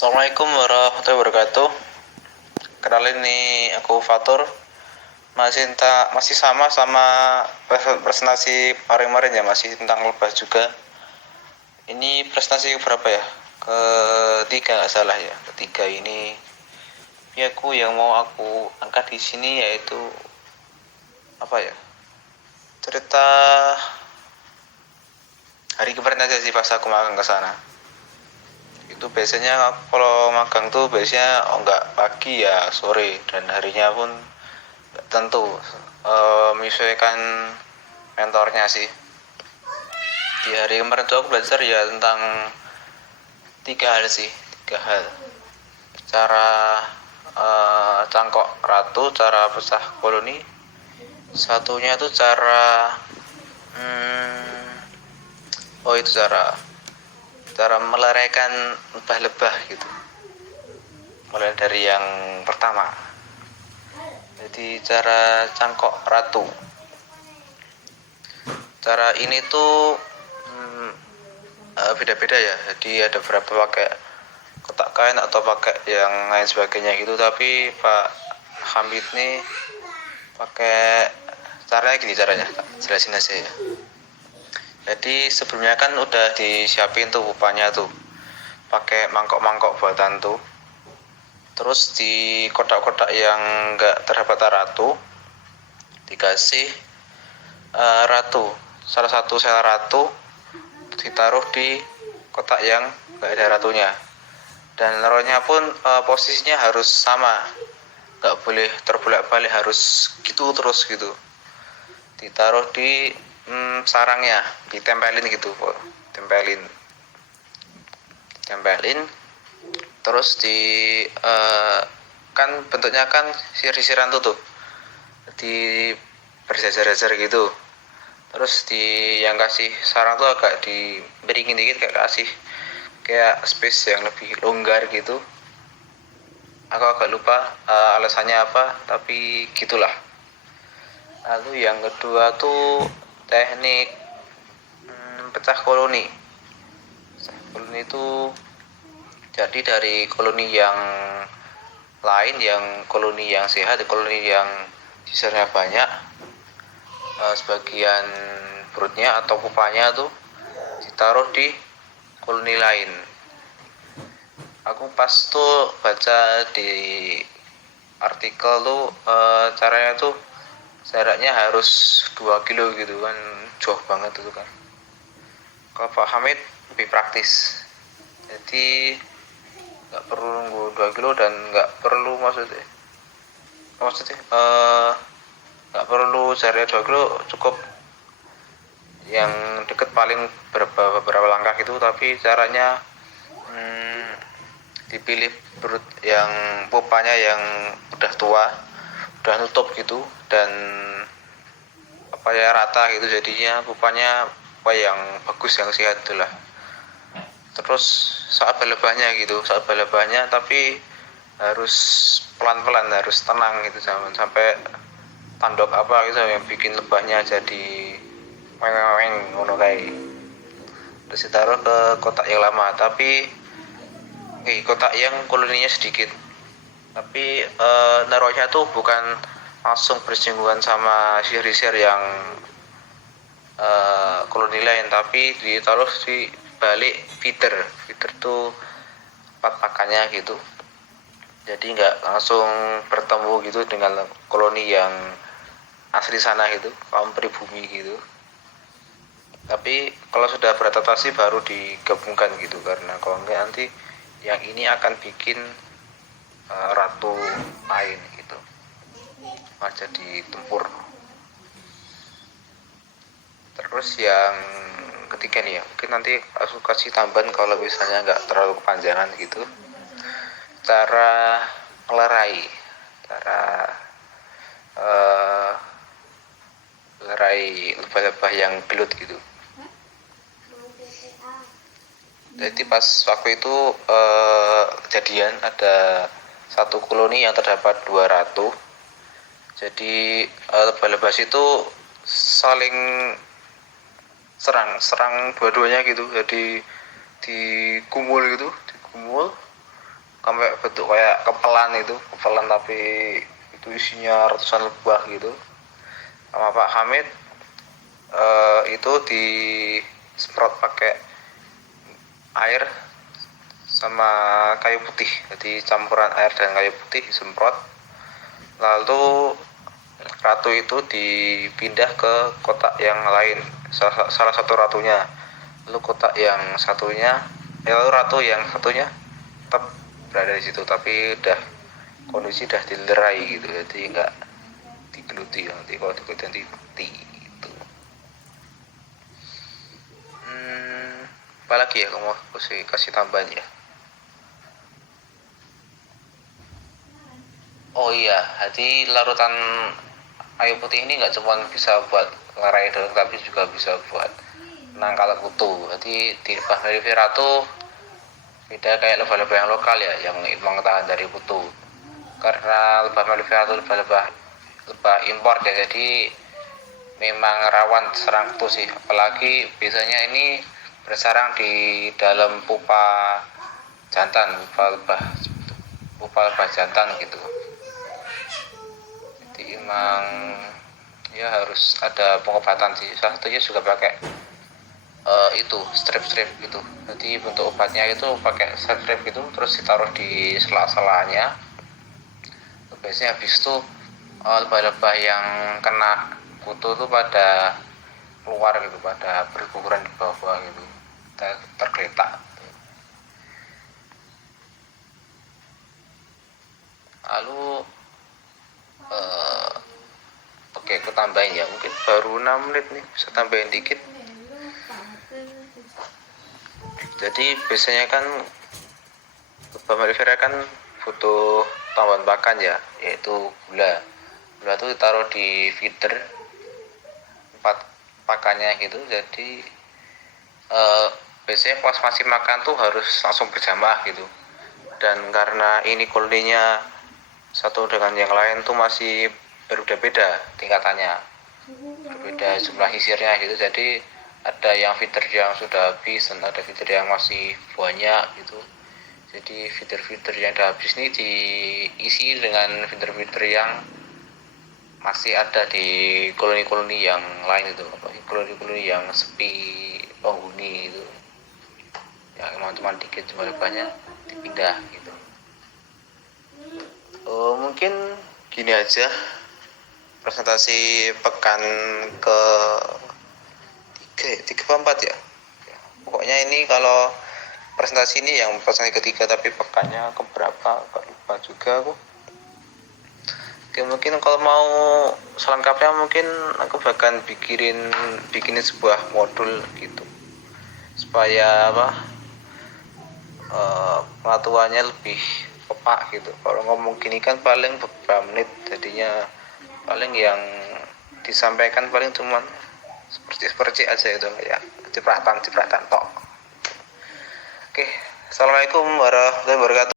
Assalamualaikum warahmatullahi wabarakatuh. Kenalin nih aku Fatur. Masih sama presentasi kemarin ya, masih tentang lebah juga. Ini presentasi berapa ya? Ketiga nggak salah ya. Ketiga ini yang mau aku angkat di sini yaitu apa ya? Cerita hari kemarin aja sih pas aku magang ke sana. Itu biasanya kalau magang tuh biasanya enggak pagi ya sore, dan harinya pun enggak tentu, menyesuaikan mentornya sih. Di hari kemarin tuh aku belajar ya tentang tiga hal: cara cangkok ratu, cara pecah koloni, satunya tuh cara itu cara melarikan lebah-lebah gitu, mulai dari yang pertama. Jadi cara cangkok ratu, cara ini tuh beda-beda ya. Jadi ada beberapa pakai kotak kain atau pakai yang lain sebagainya gitu, tapi Pak Hamid nih pakai caranya gini. Caranya tak jelasin aja ya. Jadi sebelumnya kan udah disiapin tuh pupanya tuh, pakai mangkok-mangkok buatan tuh. Terus di kotak-kotak yang enggak terdapat ratu dikasih ratu, salah satu sel ratu ditaruh di kotak yang enggak ada ratunya, dan naruhnya pun posisinya harus sama, nggak boleh terbolak-balik, harus gitu terus gitu. Ditaruh di sarangnya, ditempelin gitu, tempelin terus kan bentuknya kan sisir-sisiran tuh di berjajar-jajar gitu. Terus yang kasih sarang tuh agak diberingin dikit, kayak kasih kayak space yang lebih longgar gitu. Aku agak lupa alasannya apa, tapi gitulah. Lalu yang kedua tuh teknik pecah koloni. Pecah koloni itu jadi dari koloni yang lain, yang koloni yang sehat, koloni yang sisirnya banyak, sebagian perutnya atau pupanya tuh ditaruh di koloni lain. Aku pas tuh baca di artikel tuh caranya tuh jaraknya harus 2 kilo gitu kan, jauh banget itu kan. Kalau Pak Hamid lebih praktis, jadi nggak perlu nunggu 2 kilo, dan nggak perlu maksudnya nggak perlu jaraknya 2 kilo, cukup yang deket paling beberapa langkah gitu. Tapi caranya dipilih perut yang pupanya yang udah tua, udah nutup gitu, dan apa ya, rata gitu, jadinya pupanya apa yang bagus, yang sehat itulah. Terus saat balebahnya tapi harus pelan-pelan, harus tenang gitu, jangan sampai tanduk apa gitu yang bikin lebahnya jadi weng ngono kayak. Terus ditaruh ke kotak yang lama, tapi kotak yang koloninya sedikit, tapi naruhnya tuh bukan langsung bersinggungan sama sisir-sisir yang koloni lain, tapi ditaruh di balik feeder tuh tempat makannya gitu. Jadi nggak langsung bertemu gitu dengan koloni yang asli sana gitu, kaum pribumi gitu. Tapi kalau sudah beradaptasi baru digabungkan gitu, karena kalau enggak nanti yang ini akan bikin ratu lain gitu, malah jadi tempur. Terus yang ketiga nih ya, mungkin nanti aku kasih tambahan kalau misalnya nggak terlalu kepanjangan gitu. Cara melerai lebah-lebah yang belut gitu. Jadi pas waktu itu kejadian ada satu koloni yang terdapat 2 ratu. Jadi lebah-lebah itu saling serang dua-duanya gitu. Jadi dikumul sampai bentuk kayak kepelan tapi itu isinya ratusan lebah gitu. Sama Pak Hamid itu disemprot pakai air sama kayu putih, jadi campuran air dan kayu putih disemprot. Lalu ratu itu dipindah ke kotak yang lain, salah satu ratunya. Lalu kotak yang satunya, lalu ratu yang satunya tetap berada di situ, tapi kondisi udah dilerai gitu, jadi nggak digeluti. Nanti kalau digeluti nanti mati gitu. Apalagi ya kamu kasih tambahan ya? Oh iya, jadi larutan kayu putih ini nggak cuma bisa buat ngelerai doang, tapi juga bisa buat nangkal kutu. Jadi di lebah melifera tuh beda kayak lebah-lebah yang lokal ya, yang memang tahan dari kutu. Karena lebah melifera itu lebah impor ya, jadi memang rawan serang kutu sih. Apalagi biasanya ini bersarang di dalam pupa jantan, pupa lebah jantan gitu. Jadi emang ya harus ada pengobatan sih. Salah satunya juga pakai itu strip gitu. Jadi bentuk obatnya itu pakai strip gitu, terus ditaruh di sela-selanya. Biasanya habis itu lebah-lebah yang kena kutu tuh pada keluar gitu, pada berguguran di bawah gitu, tergeletak. Lalu oke, aku tambahin ya, mungkin baru 6 menit nih, bisa tambahin dikit. Jadi biasanya kan lebah melifera kan butuh tambahan pakan ya, yaitu gula itu ditaruh di feeder tempat pakannya gitu. Jadi biasanya pas masih makan tuh harus langsung berjamaah gitu, dan karena ini koloninya satu dengan yang lain tuh masih berbeda-beda tingkatannya, berbeda jumlah sisirnya gitu. Jadi ada yang feeder yang sudah habis dan ada feeder yang masih banyak gitu. Jadi feeder yang sudah habis ini diisi dengan feeder yang masih ada di koloni-koloni yang lain itu, koloni-koloni yang sepi penghuni itu, yang emang cuma dikit, cuma banyak dipindah gitu. Mungkin gini aja presentasi pekan ke 3 4 ya. Pokoknya ini kalau presentasi ini yang presentasi ketiga, tapi pekannya keberapa agak lupa juga aku. Oke, mungkin kalau mau selengkapnya mungkin aku bahkan bikinin sebuah modul gitu, supaya pengetahuannya lebih pepak gitu. Kalau ngomong gini kan paling beberapa menit, jadinya paling yang disampaikan paling cuman seperti aja itu, ya cipratan tok. Oke, assalamualaikum warahmatullahi wabarakatuh.